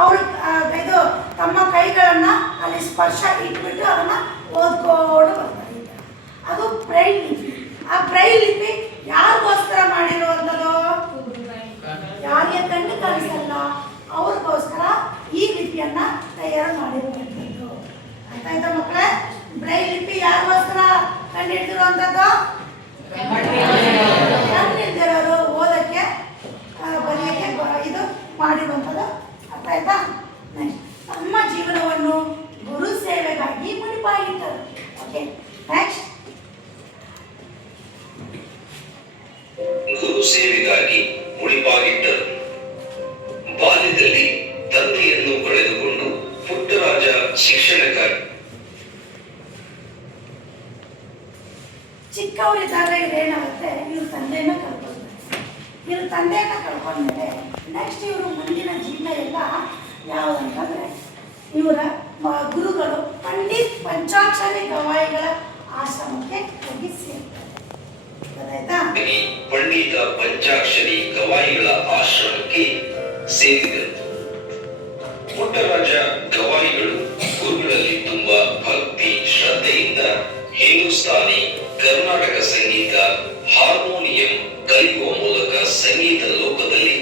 ಅವರು ಇದು ತಮ್ಮ ಕೈಗಳನ್ನು ಅಲ್ಲಿ ಸ್ಪರ್ಶ ಇಟ್ಬಿಟ್ಟು ಅದನ್ನು ಓದ್ಕೊಂಡು ಬರ್ತಾರೆ. ಅದು ಬ್ರೈಲ್ ಲಿಪಿ. ಆ ಬ್ರೈಲ್ ಲಿಪಿ ಯಾರಿಗೋಸ್ಕರ ಮಾಡಿರುವಂಥದ್ದು? ಯಾರಿಗೆ ಕಣ್ಣು ಕಾಣಿಸಲ್ಲ ಅವ್ರಿಗೋಸ್ಕರ ಈ ಲಿಪಿಯನ್ನು ತಯಾರು ಮಾಡಿರುವಂಥದ್ದು. ಅರ್ಥ ಆಯ್ತಾ ಮಕ್ಕಳೇ? ಬ್ರೈಲ್ ಲಿಪಿ ಯಾರಿಗೋಸ್ಕರ ಕಂಡು ಹಿಡಿದಿರುವಂಥದ್ದು? ಕಣ್ಣಿಲ್ದಿರೋರು ಓದಕ್ಕೆ ಬರೆಯಕ್ಕೆ ಇದು ಮಾಡಿರುವಂಥದ್ದು. ಅರ್ಥ ಆಯ್ತಾ? ತಮ್ಮ ಜೀವನವನ್ನು ಗುರು ಸೇವೆಗಾಗಿ ಮುಡಿಪಾಗಿಟ್ಟರು. Okay, next. ಗುರು ಸೇವೆಗಾಗಿ ಮುಡಿಪಾಗಿಟ್ಟರು. ಬಾಲ್ಯದಲ್ಲಿ ತಂದೆಯನ್ನು ಕಳೆದುಕೊಂಡು ಪುಟ್ಟರಾಜ ಶಿಕ್ಷಣಕ್ಕಾಗಿ ಚಿಕ್ಕವರಿದ್ದಾಗ ಇದೇನಾಗುತ್ತೆ, ಇವ್ರ ತಂದೆಯನ್ನ ಕಳ್ಕೊಳ್ತಾರೆ. ಇವ್ರ ತಂದೆಯನ್ನ ಕಳ್ಕೊಂಡ್ಮೇಲೆ ನೆಕ್ಸ್ಟ್ ಇವರು ಮುಂದಿನ ಜೀವನ ಎಲ್ಲ ಯಾವುದಂತಂದ್ರೆ ಇವರ ಗುರುಗಳು ಪಂಡಿತ್ ಪಂಚಾಕ್ಷರಿ ಗವಾಯಿಗಳ ಆಶ್ರಮಕ್ಕೆ ಹೋಗಿ ಸೇರ್ತಾರೆ. ಪಂಡಿತ ಪಂಚಾಕ್ಷರಿ ಗವಾಯಿಗಳ ಆಶ್ರಮಕ್ಕೆ ಸೇರಿದರು. ಪುಟ್ಟರಾಜ ಗವಾಯಿಗಳು ಗುರುಗಳಲ್ಲಿ ತುಂಬಾ ಭಕ್ತಿ ಶ್ರದ್ಧೆಯಿಂದ ಹಿಂದೂಸ್ತಾನಿ, ಕರ್ನಾಟಕ ಸಂಗೀತ, ಹಾರ್ಮೋನಿಯಂ ಕಲಿಯುವ ಮೂಲಕ ಸಂಗೀತ ಲೋಕದಲ್ಲಿ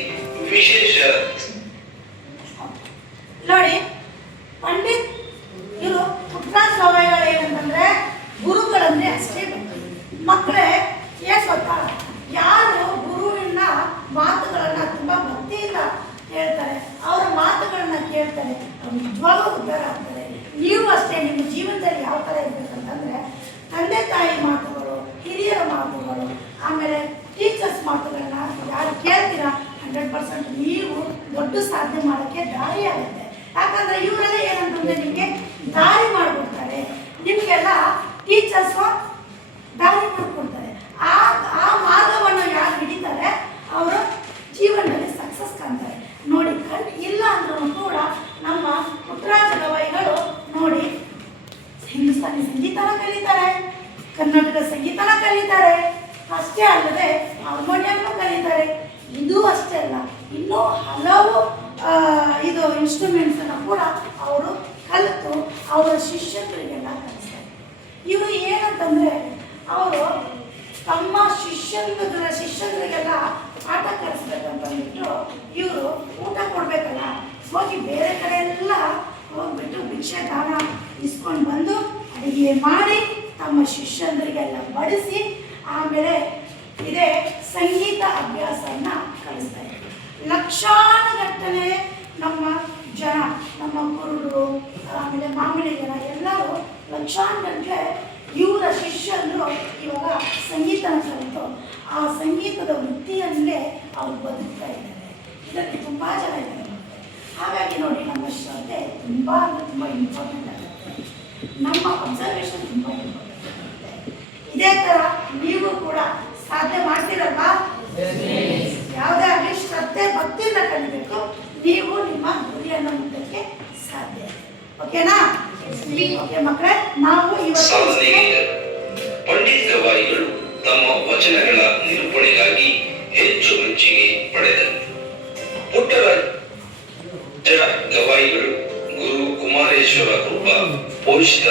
ವಿಶೇಷ. ನೋಡಿ, ಪಂಡಿತ್ ಇವರು ಪುಟ್ಟರಾಜ ಗವಾಯಿಗಳು ಏನಂತಂದ್ರೆ ಗುರುಗಳಂದ್ರೆ ಅಷ್ಟೇ ಮಕ್ಕಳೇ. ಏನ್ ಗೊತ್ತಾ, ಯಾರು ಗುರುವಿನ ಮಾತುಗಳನ್ನ ತುಂಬಾ ಭಕ್ತಿಯಿಂದ ಹೇಳ್ತಾರೆ, ಅವರ ಮಾತುಗಳನ್ನ ಕೇಳ್ತಾರೆ, ಅವ್ರು ನಿಜವಾಗ್ಲೂ ಉದ್ಧಾರ ಆಗ್ತಾರೆ. ನೀವು ಅಷ್ಟೇ ನಿಮ್ಮ ಜೀವನದಲ್ಲಿ ಯಾವ ಥರ ಇರ್ಬೇಕಂತಂದ್ರೆ ತಂದೆ ತಾಯಿ ಮಾತುಗಳು, ಹಿರಿಯರ ಮಾತುಗಳು, ಆಮೇಲೆ ಟೀಚರ್ಸ್ ಮಾತುಗಳನ್ನ ಯಾರು ಕೇಳ್ತೀರಾ 100% ನೀವು ದೊಡ್ಡ ಸಾಧನೆ ಮಾಡೋಕ್ಕೆ ದಾರಿ ಆಗುತ್ತೆ. ಯಾಕಂದ್ರೆ ಇವರೆಲ್ಲ ಏನಂತಂದ್ರೆ ನಿಮಗೆ ದಾರಿ ಮಾಡಿಕೊಡ್ತಾರೆ. ನಿಮಗೆಲ್ಲ ಟೀಚರ್ಸು ದಾರಿ ಮಾಡಿಕೊಡ್ತಾರೆ. ಆ ಮಾರ್ಗವನ್ನು ಯಾರು ಹಿಡಿತಾರೆ ಅವರು ಜೀವನದಲ್ಲಿ ಸಕ್ಸಸ್ ಕಾಣ್ತಾರೆ. ನೋಡಿ, ಕಣ್ಣು ಇಲ್ಲ ಅಂದ್ರೂ ಕೂಡ ನಮ್ಮ ಪುಟ್ಟರಾಜ ಗವಾಯಿಗಳು ನೋಡಿ ಹಿಂದೂಸ್ತಾನಿ ಸಂಗೀತನ ಕಲಿತಾರೆ, ಕರ್ನಾಟಕ ಸಂಗೀತನ ಕಲಿತಾರೆ, ಅಷ್ಟೇ ಅಲ್ಲದೆ ಹಾರ್ಮೋನಿಯಂನು ಕಲಿತಾರೆ. ಇದು ಅಷ್ಟೇ ಅಲ್ಲ, ಇನ್ನೂ ಹಲವು ಇದು ಇನ್ಸ್ಟ್ರೂಮೆಂಟ್ಸನ್ನು ಕೂಡ ಅವರು ಕಲಿತು ಅವರ ಶಿಷ್ಯರಿಗೆಲ್ಲ ಕಲಿಸ್ತಾರೆ. ಇವರು ಏನಂತಂದರೆ ಅವರು ತಮ್ಮ ಶಿಷ್ಯರಿಗೆಲ್ಲ ಆಟ ಕಲಿಸ್ಬೇಕಂತಂದ್ಬಿಟ್ಟು ಇವರು ಊಟ ಕೊಡಬೇಕಲ್ಲ, ಹೋಗಿ ಬೇರೆ ಕಡೆ ಎಲ್ಲ ಹೋಗ್ಬಿಟ್ಟು ಭಿಕ್ಷೆ ದಾನ ಇಸ್ಕೊಂಡು ಬಂದು ಅಡುಗೆ ಮಾಡಿ ತಮ್ಮ ಶಿಷ್ಯರಿಗೆಲ್ಲ ಬಡಿಸಿ ಆಮೇಲೆ ಇದೇ ಸಂಗೀತ ಅಭ್ಯಾಸವನ್ನು ಕಲಿಸ್ತಾ ಇದ್ದಾರೆ. ಲಕ್ಷಾನುಗಟ್ಟಲೆ ನಮ್ಮ ಜನ, ನಮ್ಮ ಕುರುಡರು, ಆಮೇಲೆ ಮಾಮೂಲಿ ಜನ ಎಲ್ಲರೂ ಲಕ್ಷಾನುಗಟ್ಟಲೆ ಇವರ ಶಿಷ್ಯರು ಇವಾಗ ಸಂಗೀತನ ಕಲಿತು ಆ ಸಂಗೀತದ ವೃತ್ತಿಯಲ್ಲೇ ಅವ್ರು ಬದುಕ್ತಾ ಇದ್ದಾರೆ. ಇದರಲ್ಲಿ ತುಂಬ ಜನ ಇದ್ದಾರೆ. ಹಾಗಾಗಿ ನೋಡಿ, ನಮ್ಮ ಶ್ರದ್ಧೆ ತುಂಬ ಇಂಪಾರ್ಟೆಂಟ್ ಆಗುತ್ತೆ. ನಮ್ಮ ಅಬ್ಸರ್ವೇಷನ್ ತುಂಬ ಇಂಪಾರ್ಟೆಂಟ್ ಆಗುತ್ತೆ. ಇದೇ ಥರ ನೀವು ಕೂಡ ಸಾಧನೆ ಮಾಡ್ತೀರಲ್ವಾ? ಯಾವುದೇ ಆಗಲಿ ಶ್ರದ್ಧೆ ಭಕ್ತಿಯಿಂದ ಕಲಿಬೇಕು. ನೀವು ನಿಮ್ಮ ಗುರಿಯನ್ನು ಮುಟ್ಟಕ್ಕೆ ಸಾಧ್ಯ. ಓಕೆನಾ? ಓಕೆ ಮಕ್ಕಳೇ, ನಾವು ಇವತ್ತು ಪಂಡಿತ್ ಗವಾಯಿಗಳು ತಮ್ಮ ವಚನಗಳ ನಿರೂಪಣೆಗಾಗಿ ಹೆಚ್ಚು ಮೆಚ್ಚುಗೆ ಪಡೆದರು. ಪುಟ್ಟರಾಜ ಗವಾಯಿಗಳು ಗುರು ಕುಮಾರೇಶ್ವರ ಕೃಪಾ ಪೋಷಿತ